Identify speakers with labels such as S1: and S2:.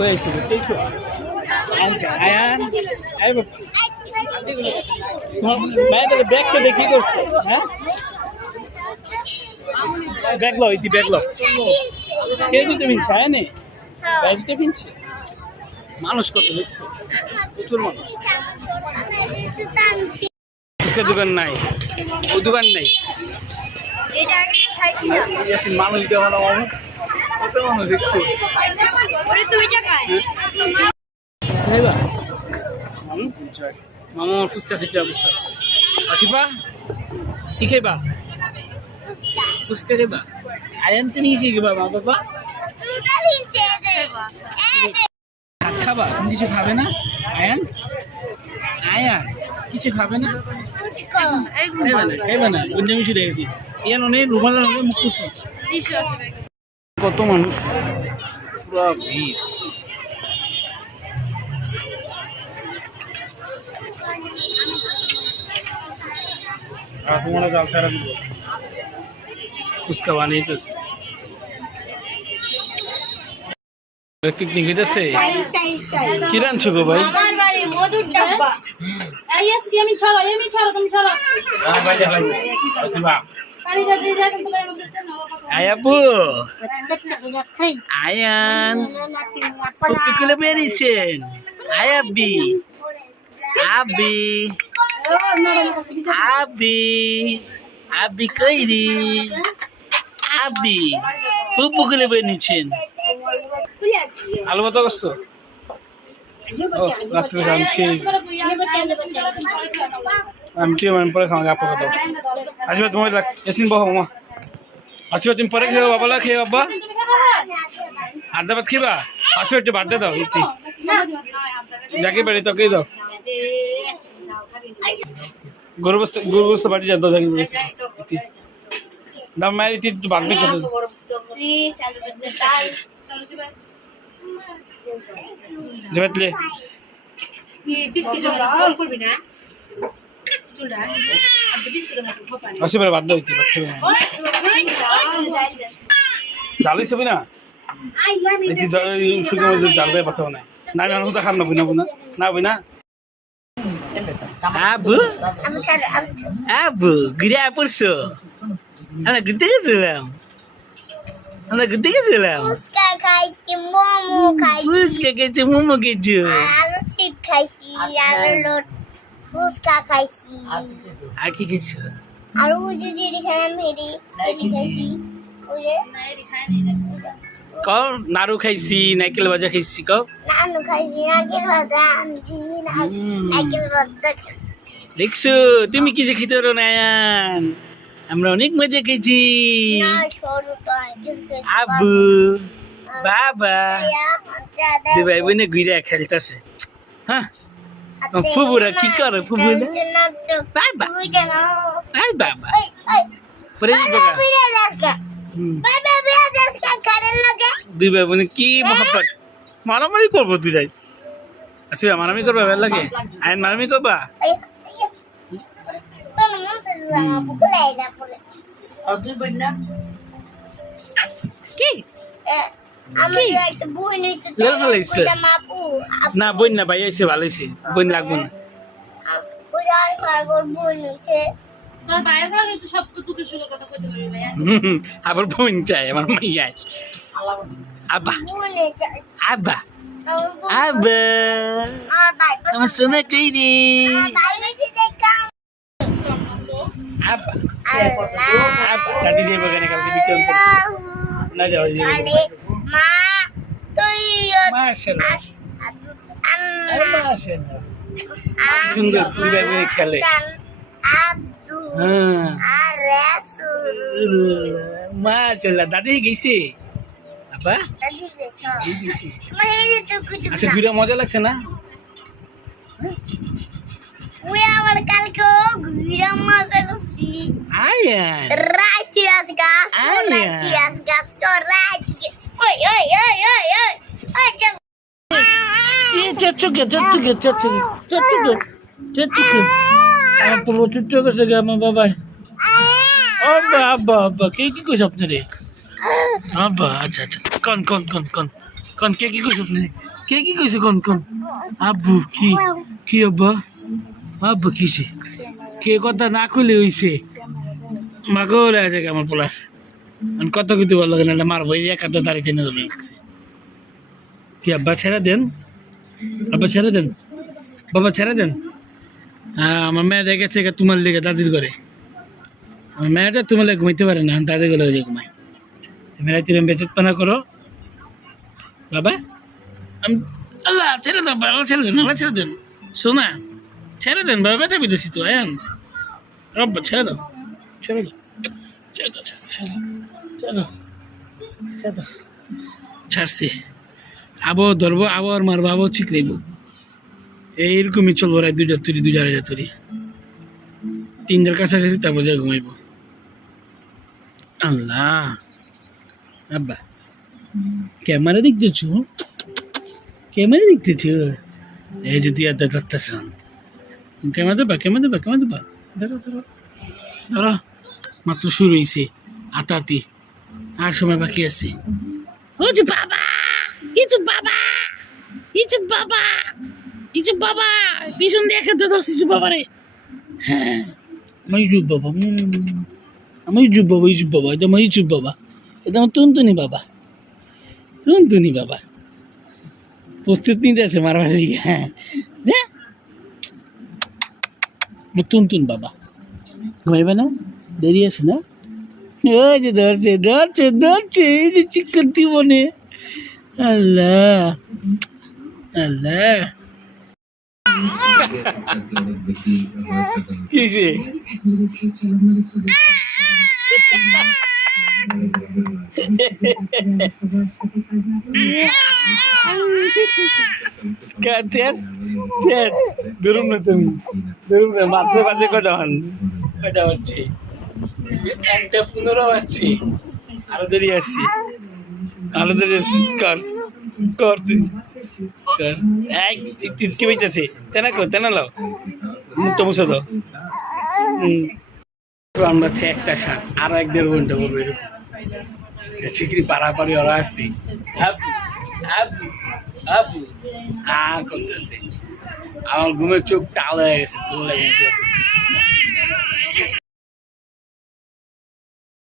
S1: কই বুঝতেছো মায়েদের ব্যাগটা দেখি করছে হ্যাঁ? ব্যাগ লো ইতি ব্যাগ লো কে দিতে পিনছে আয় নে ব্যাগ দিতে পিনছে? মানুষ কত দেখছ? প্রচুর মানুষ। ফুচকার দোকান নাই ওই দোকান নাই। মানুষ দেওয়া না কত মানুষ দেখছ
S2: ওরে দুই টাকায়
S1: সাহেবা মামু মামু আমার ফুচকা খেতে অবস্থা আসিবা কি খাইবা ফুচকা খাইবা আয়ান তুমি কি মা বাবা? ভাত খাবা? তুমি কিছু খাবে না? আয়ান? আয়ান কিছু খাবে না? ইয়ান অনেক রুমাল অনেক মুখ খুশি কত মানুষ? পুরো ভিড়।
S3: আর তোমার জাল ছাড়া দিব।
S1: ফুচকা বানাইতেছে। পিকনিক হইতেছে? কি রানছো গো ভাই?
S2: আমার বাড়ি মধুর ডাব্বা এই আজকে আমি ছড়ো আমি ছড়ো তুমি ছড়ো। মধ্যে না
S1: আয়াপু আয়ান। টুপি খুলে বেরিয়েছেন আয়াবি। আবি। আবি। আবি কইরি। আবি। টুপি খুলে বেরিয়েছেন আলু ভাত করছ রাত্রে সেই আমি কি মানে পরে খাওয়া আপা কথা আসবে তোমার এসিন বহ মামা আসবে তুমি পরে খেয়ে বাবা খেয়ে বাবা। আড্ডা ভাত খেবা? আসবে একটু বাদ দাও, ইতি। যাকে বাড়ি তোকেই দাও। গরু বস্তা গরু বস্তা বাড়ি যা দাও যাকে ইতি। দাম মায়ের ইতি একটু বাদ খেতে। দাও জবাতলে আসবে বাদ দাও ইতি বাদ না জালই ছবি না জাল দেয় পাঠাও না না আমি মানুষ খাম না বুঝনা বুনা না বুঝনা আবু। আবু ঘুরে পড়ছো? আমরা ঘুরতে গেছিলাম। আমরা ঘুরতে গেছিলাম।
S4: ফুচকা খাইছি মোমো খাইছি।
S1: ফুচকা খেয়েছো মোমো খেয়েছো
S4: আলু চিপ খাইছি আলু ফুচকা খাইছি।
S1: আর কি খেয়েছো?
S4: আর ওই যে দিদি খাইলাম হেরি হেরি খাইছি। ওই যে
S1: কও? নাড়ু খাইছি নাইকেল ভাজা খাইছি কও?
S4: নানু খাইছি নারকেল ভাজা নারকেল ভাজা।
S1: দেখছ তুমি কি যে খেতে পারো না? আমরা অনেক মজা খেয়েছি।
S4: কিছু
S1: আবু বাবা। দুই ভাই বোনে ঘুরে খেলতেছে। হ্যাঁ? ফুবুরা কি করে ফুবুরা বাবা আই বাবা পরে বাবা হুম। দুই ভাই বোনে কি মহব্বত মারামারি করব তুই যাই আসিবা মারামারি করবা ভালো লাগে আইন মারামারি করবা কি
S4: আমি একটা বই নিতে
S1: লেল ফেলাইছে।
S4: মাপু
S1: না বোন না ভাই এসে ভালো হয়েছে বোন লাগবো না
S4: ওই আর বই নিছে
S2: তোর বাইরে গেলে কিন্তু সব টুকরো সুযোগ কথা কইতে পারবি ভাই
S1: হুম, আবার বোন চাই আমার মাইয়াই আব্বা।
S4: বই নিছে
S1: আব্বা।
S4: আমার বই
S1: আব্বা।
S4: আমার ভাই
S1: আমার সোনা কই রে
S4: আমার ভাই নিতে দেখাম
S1: আব্বা।
S4: আল্লাহ
S1: আব্বা দাদি যাইব কেন কালকে বিক্রম করতে? না যাও যাইব।
S4: আরে মা তুই
S1: মাশাআল্লাহ আরে
S4: আম
S1: মাশাআল্লাহ সুন্দর দুই ভাই বোনে খেলে
S4: আব্দু
S1: হ্যাঁ
S4: আর রাসূল
S1: মাশাআল্লাহ দাদি গেছে আব্বা
S4: দাদি গেছো
S1: জি গেছে
S4: আমার এই তো কিছু
S1: আচ্ছা ঘুরে মজা লাগছে না
S4: ওই আমার কালকে ঘুরে মজা করছি
S1: আয়ান
S4: রাইটিয়াস গাছ
S1: আয়া।
S4: রাইটিয়াস গাছ তো রাইটিয়াস ওই ওই ওই ওই ওই ওই চল
S1: চচ্চুকে চচ্চুকে চচ্চুকে চচ্চুকে চচ্চুকে আমার তো চুট্টু গেছে গে আমার বাবাই আব্বা আব্বা আব্বা কে কি কইছ আপনি রে আব্বা আচ্ছা আচ্ছা কোন কোন কোন কোন কন কে কি কইছ কে কি কইছে কোন কোন আব্বু কি কি আব্বা আব্বু কিছে কে কথা না কইলে হইছে মাগো আছে আমার পোলার আমি কত কিছু ভালো লাগে না মারবো, এই একাত্ত তারিখ টেনে ধরে রাখছি কি, আব্বা ছেড়ে দেন? আব্বা ছেড়ে দেন? বাবা ছেড়ে দেন? হ্যাঁ আমার মেয়ে দেখেছে তোমার লেগে দাদির করে আমার মেয়েটা তোমার লেগে ঘুমাইতে পারে না, দাদির করে যে ঘুমায়। তুমি রাত্রি বেচত পানা করো। বাবা? আমি, আল্লাহ, ছেড়ে দেন বাবা, ছেড়ে দেন আল্লাহ ছেড়ে দেন। শোনা ছেড়ে দেন, বাবা, ব্যথা বিদেশি তো, আয়ান। রব্বা ছেড়ে দাও। ছেড়ে দাও ছেড়ে দাও ছেড়ে দাও। ছেড়ে দাও ছাড়ছি। আবো ধরবো আবার মারবো, আবো চিকড়াইবো। এইরকমই চলবো রায় দুইটা তুরি, দুইটা আড়াইটা তুরি। তিনটার কাছাকাছি তারপর যা ঘুমাইব। আল্লাহ। আব্বা। ক্যামেরা দেখতেছ? ক্যামেরা দেখতেছ? এই যে তুই এত করতেছ ক্যামেরা দেবা ক্যামেরা দেবা ক্যামেরা দেবা ধরো ধরো। ধরো। মাত্র শুরু হয়েছে আতাতি। আর সময় বাকি আছে। ও যে বাবা! ইচু বাবা! ইচু বাবা! ইচু বাবা! পিছন দিয়ে খেতে ধরছি ইচু বাবা রে হ্যাঁ আমার ইচু বাবা। আমার ইচু বাবা ইচু বাবা এটা আমার ইচু বাবা এটা আমার টুনটুনি বাবা। টুনটুনি বাবা। প্রস্তুত নিতে আছে মারবার দিকে হ্যাঁ। হ্যাঁ টুনটুন বাবা। ঘুমাইবে না? দেরি আছে না? ওই যে ধরছে ধরছে ধরছে এই যে চিকেন মনে আল্লাহ আল্লাহ। কিসে টেট টেট ধরুন না তুমি। ধরুন না মাত্র বাজে কটা হন? কটা হচ্ছে? একটা পনেরো হচ্ছে আরও দেরি আসছি আরও দেরি কর কর তুই। কর। এক তিতকে বেঁচেছে তেনা কর তেনা লাও। মুখটা মুছে দাও। আমরা হচ্ছে একটা শাক আরও এক দেড় ঘণ্টা করব এরকম। চিকরি পাড়াপাড়ি ওরা আসছে। আবু আবু আবু। আ করতেছে। আমার ঘুমের চোখ টাল হয়ে গেছে গেছে